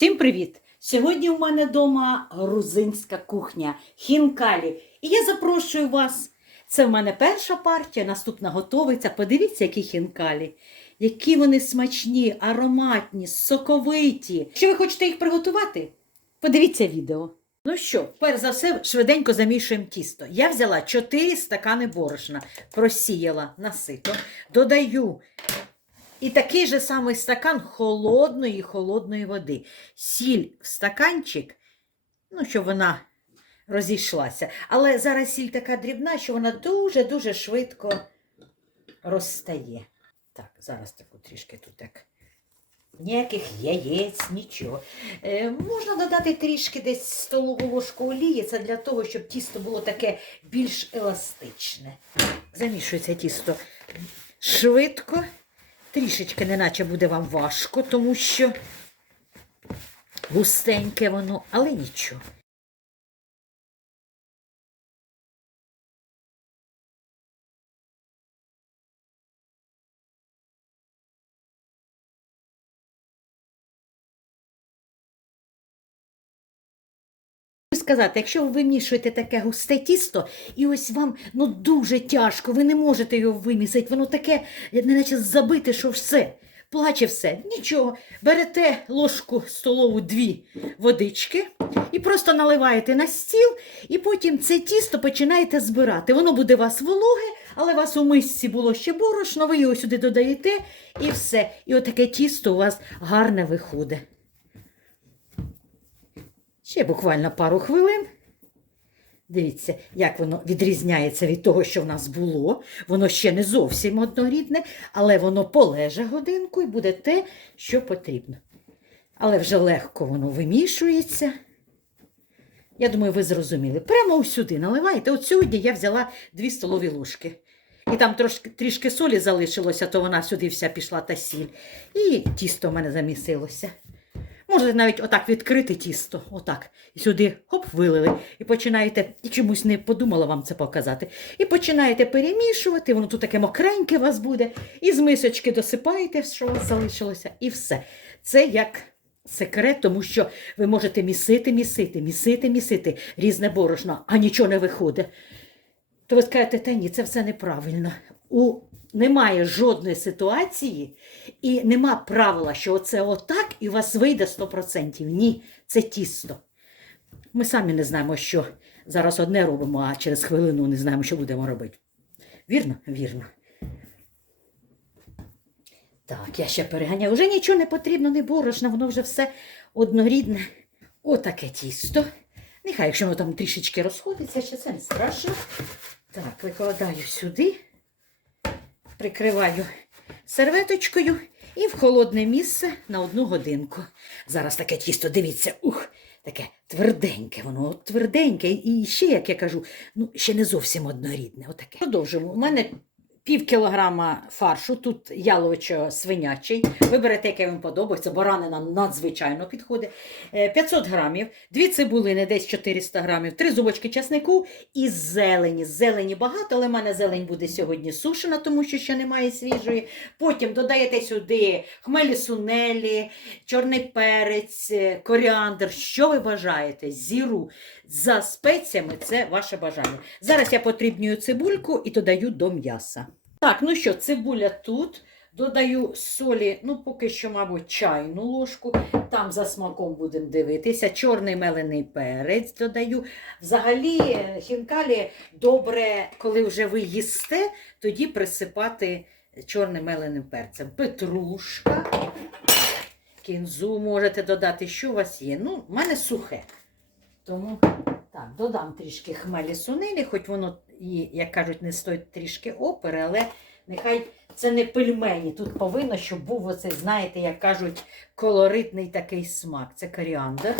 Всім привіт! Сьогодні у мене вдома грузинська кухня хінкалі. І я запрошую вас. Це в мене перша партія, наступна готовиться. Подивіться, які хінкалі. Які вони смачні, ароматні, соковиті. Якщо ви хочете їх приготувати, подивіться відео. Ну що, перш за все, швиденько замішуємо тісто. Я взяла 4 стакани борошна, просіяла на сито, додаю і такий же самий стакан холодної холодної води. Сіль в стаканчик, ну, щоб вона розійшлася. Але зараз сіль така дрібна, що вона дуже-дуже швидко розстає. Так, зараз таку трішки тут так. Ніяких яєць, нічого. Е, можна додати трішки десь столову ложку олії. Це для того, щоб тісто було таке більш еластичне. Замішується тісто швидко. Трішечки неначе буде вам важко, тому що густеньке воно, але нічого. Сказати, якщо ви вимішуєте таке густе тісто, і ось вам ну дуже тяжко, ви не можете його вимісити, воно таке, неначе забите, що все, плаче все. Нічого. Берете ложку столову дві водички і просто наливаєте на стіл, і потім це тісто починаєте збирати. Воно буде у вас вологе, але у вас у мисці було ще борошно, ви його сюди додаєте і все. І отаке тісто у вас гарне виходить. Ще буквально пару хвилин. Дивіться, як воно відрізняється від того, що в нас було. Воно ще не зовсім однорідне, але воно полеже годинку і буде те, що потрібно. Але вже легко воно вимішується. Я думаю, ви зрозуміли. Прямо ось сюди наливаєте. От сьогодні я взяла 2 столові ложки. І там трошки, трішки солі залишилося, то вона сюди вся пішла та сіль. І тісто в мене замісилося. Можете навіть отак відкрити тісто, отак. І сюди хоп, вилили. І починаєте, і чомусь не подумала вам це показати. І починаєте перемішувати, воно тут таке мокреньке у вас буде. І з мисочки досипаєте, що у вас залишилося, і все. Це як секрет, тому що ви можете місити, місити, місити, місити різне борошно, а нічого не виходить. То ви скажете, та ні, це все неправильно. У немає жодної ситуації і нема правила, що оце отак і у вас вийде 100%. Ні, це тісто. Ми самі не знаємо, що зараз одне робимо, а через хвилину не знаємо, що будемо робити. Вірно? Вірно. Так, я ще переганяю. Вже нічого не потрібно, не борошно, воно вже все однорідне. Отаке тісто. Нехай, якщо воно там трішечки розходиться, ще це не страшно. Так, викладаю сюди прикриваю серветочкою і в холодне місце на одну годинку. Зараз таке тісто, дивіться, ух, таке тверденьке, воно от тверденьке. І ще, як я кажу, ну, ще не зовсім однорідне. Отаке. Продовжимо. У мене пів кілограма фаршу, тут яловичо свинячий. Ви берете, яке вам подобається, баранина надзвичайно підходить. Е, 500 грамів, дві цибулини, десь 400 грамів, три зубочки часнику і зелені. Зелені багато, але в мене зелень буде сьогодні сушена, тому що ще немає свіжої. Потім додаєте сюди хмелі сунелі, чорний перець, е, коріандр, що ви бажаєте, зіру. За спеціями це ваше бажання. Зараз я потрібнюю цибульку і додаю до м'яса. Так, ну що, цибуля тут. Додаю солі, ну поки що, мабуть, чайну ложку. Там за смаком будемо дивитися. Чорний мелений перець додаю. Взагалі, е, хінкалі добре, коли вже ви їсте, тоді присипати чорним меленим перцем. Петрушка, кінзу можете додати, що у вас є. Ну, в мене сухе. Тому так, додам трішки хмелі сунелі, хоч воно, і, як кажуть, не стоїть трішки опери, але нехай це не пельмені. Тут повинно, щоб був оцей, знаєте, як кажуть, колоритний такий смак. Це коріандр.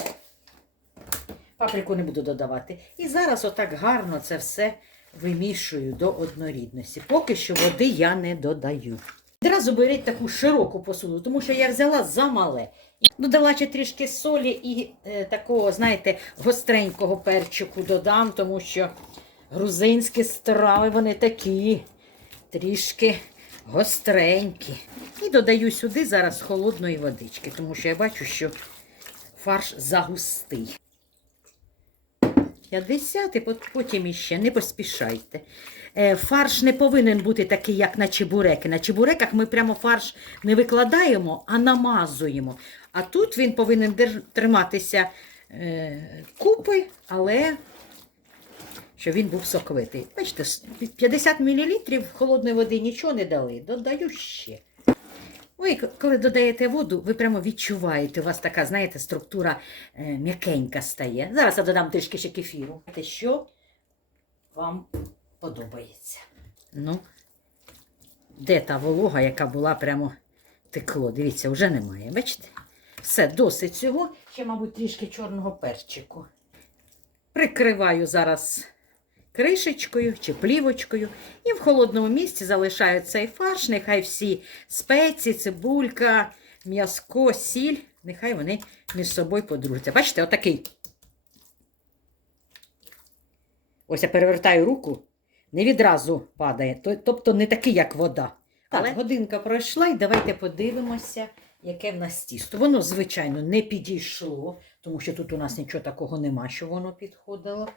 Паприку не буду додавати. І зараз отак гарно це все вимішую до однорідності. Поки що води я не додаю. Одразу беріть таку широку посуду, тому що я взяла замале. Додала ще трішки солі і е, такого, знаєте, гостренького перчику додам, тому що грузинські страви вони такі, трішки гостренькі. І додаю сюди зараз холодної водички, тому що я бачу, що фарш загустий. 50 і потім іще, не поспішайте. Е, Фарш не повинен бути такий, як на чебуреки. На чебуреках ми прямо фарш не викладаємо, а намазуємо. А тут він повинен триматися е, купи, але щоб він був соковитий. Бачите, 50 мл холодної води нічого не дали. Додаю ще. Ви, коли додаєте воду, ви прямо відчуваєте, у вас така, знаєте, структура е, м'якенька стає. Зараз я додам трішки ще кефіру. Те, що вам подобається. Ну, де та волога, яка була прямо текло? Дивіться, вже немає. Бачите? Все, досить цього. Ще, мабуть, трішки чорного перчику. Прикриваю зараз кришечкою чи плівочкою. І в холодному місці залишаю цей фарш. Нехай всі спеції, цибулька, м'язко, сіль, нехай вони між собою подружаться. Бачите, отакий. Ось я перевертаю руку, не відразу падає, тобто не такий, як вода. Так, Але- годинка пройшла, і давайте подивимося, яке в нас тісто. Воно, звичайно, не підійшло, тому що тут у нас нічого такого нема, що воно підходило.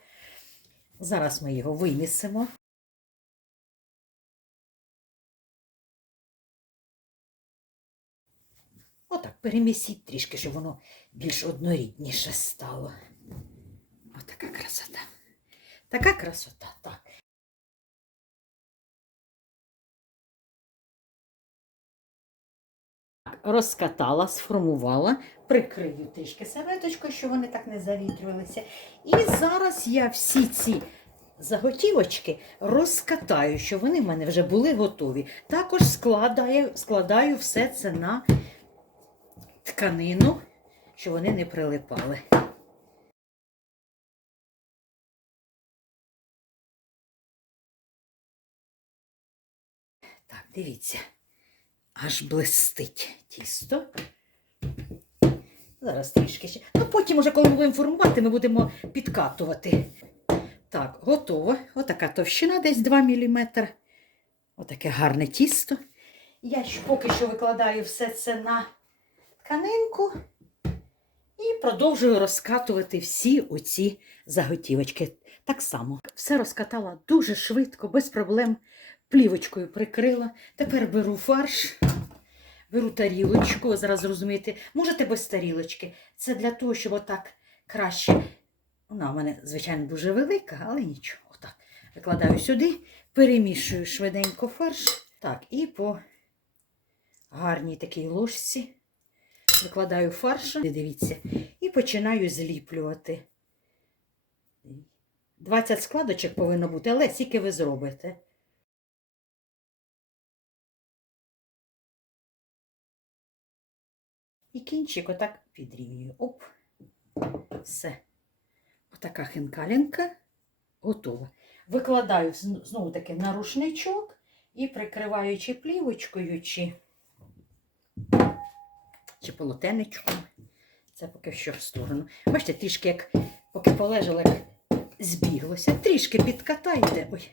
Зараз ми його вимісимо. Отак, перемісіть трішки, щоб воно більш однорідніше стало. Отака красота. Така красота, так. Розкатала, сформувала, прикрию трішки серветочкою, щоб вони так не завітрювалися. І зараз я всі ці заготівочки розкатаю, щоб вони в мене вже були готові. Також складаю, складаю все це на тканину, щоб вони не прилипали. Так, дивіться, аж блистить тісто. Зараз трішки ще. Ну, потім, уже, коли ми будемо формувати, ми будемо підкатувати. Так, готово. Отака товщина, десь 2 мм. Отаке гарне тісто. Я ж поки що викладаю все це на тканинку і продовжую розкатувати всі оці заготівочки. Так само. Все розкатала дуже швидко, без проблем. Плівочкою прикрила. Тепер беру фарш, беру тарілочку. Зараз зрозумієте, можете без тарілочки. Це для того, щоб отак краще. Вона в мене, звичайно, дуже велика, але нічого. Отак. Викладаю сюди, перемішую швиденько фарш. Так, і по гарній такій ложці викладаю фарш, дивіться, і починаю зліплювати. 20 складочок повинно бути, але скільки ви зробите. І кінчик отак підрівнюю. Оп. Все. Отака хинкалінка готова. Викладаю знову таки на рушничок і прикриваючи плівочкою чи, чи полотенечком. Це поки що в сторону. Бачите, трішки як поки полежало, як збіглося. Трішки підкатайте. Ой.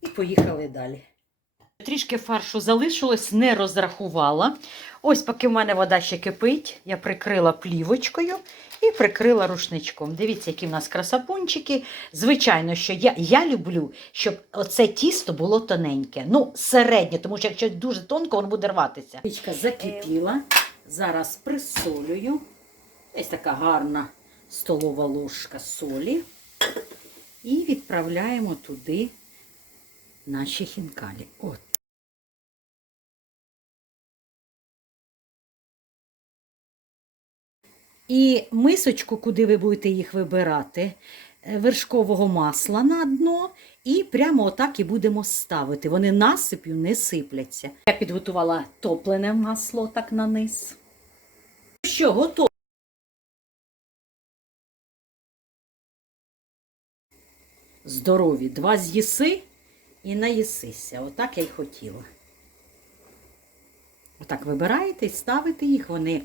І поїхали далі. Трішки фаршу залишилось, не розрахувала. Ось поки в мене вода ще кипить, я прикрила плівочкою і прикрила рушничком. Дивіться, які в нас красапунчики. Звичайно, що я, я люблю, щоб оце тісто було тоненьке. Ну, середнє, тому що якщо дуже тонко, воно буде рватися. Пічка закипіла. Зараз присолюю. Ось така гарна столова ложка солі. І відправляємо туди наші хінкалі. От. І мисочку, куди ви будете їх вибирати, е, вершкового масла на дно, і прямо отак і будемо ставити. Вони насип'ю не сипляться. Я підготувала топлене масло так на низ. Що, готово? Здорові. Два з'їси і наїсися. Отак я й хотіла. Отак вибираєте і ставите їх, вони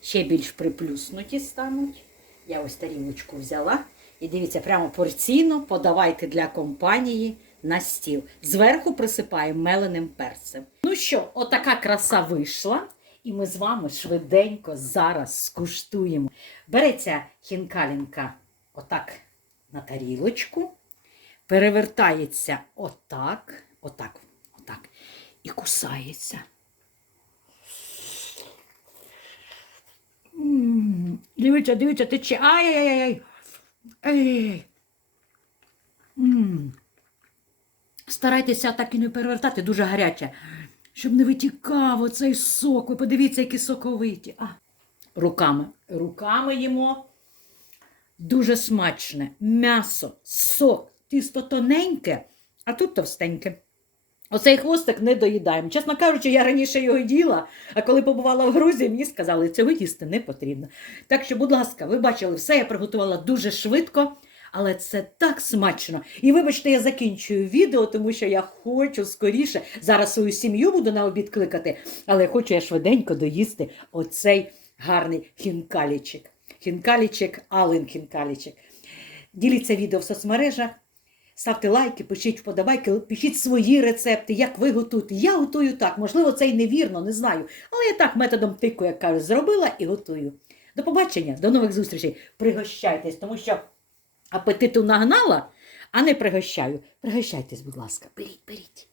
ще більш приплюснуті стануть. Я ось тарілочку взяла. І дивіться, прямо порційно подавайте для компанії на стіл. Зверху присипаємо меленим перцем. Ну що, отака краса вийшла. І ми з вами швиденько зараз скуштуємо. Береться хінкалінка отак на тарілочку, перевертається отак, отак, отак, і кусається. Дивіться, дивіться, тече. Ай-яй-яй. Ай-яй-яй. Старайтеся так і не перевертати, дуже гаряче, щоб не витікав оцей сок. Ви подивіться, які соковиті. А. Руками. Руками їмо. Дуже смачне. М'ясо, сок, тісто тоненьке, а тут товстеньке. Оцей хвостик не доїдаємо. Чесно кажучи, я раніше його їла, а коли побувала в Грузії, мені сказали, цього їсти не потрібно. Так що, будь ласка, ви бачили, все я приготувала дуже швидко, але це так смачно. І вибачте, я закінчую відео, тому що я хочу скоріше. Зараз свою сім'ю буду на обід кликати, але хочу я швиденько доїсти оцей гарний хінкалічик. Хінкалічик, Алин хінкалічик. Діліться відео в соцмережах. Ставте лайки, пишіть вподобайки, пишіть свої рецепти, як ви готуєте. Я готую так. Можливо, це й невірно, не знаю. Але я так методом тику, як кажуть, зробила і готую. До побачення, до нових зустрічей. Пригощайтесь, тому що апетиту нагнала, а не пригощаю. Пригощайтесь, будь ласка, беріть, беріть.